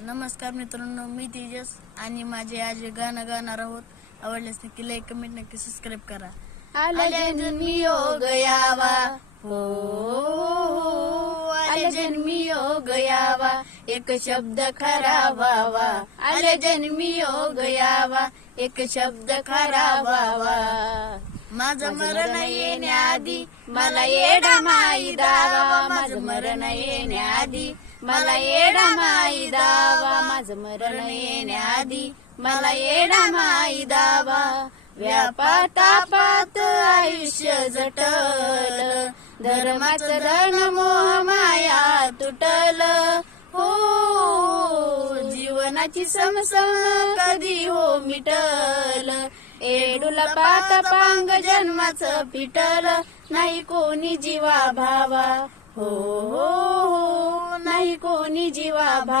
नमस्कार मित्रांनो, मी तेजस आणि माझे आज गाणं गाणार आहोत. आवडल्यास नक्की लाईक, कमेंट, नक्की सबस्क्राईब करा. आला जन्मी योग यावा, हो आला जन्मी योग यावा, एक शब्द खरा व्हावा. आला जन्मी योग यावा, एक शब्द खरा व्हावा. माझं मरण येण्याआधी मला येडा माई दावा, माझं मरण येण्याआधी मला येडा माई दावा, माझं मरण येण्याआधी मला येडा माई दावा. व्यापातापात आयुष्य जटल, धर्माचं धन मोह माया तुटल. हो जीवनाची समसम कधी हो मिटल, एडूला पात पांग जन्माचं पिटल. नाही कोणी जीवा भावा, हो नाही कोणी जीवा भावा.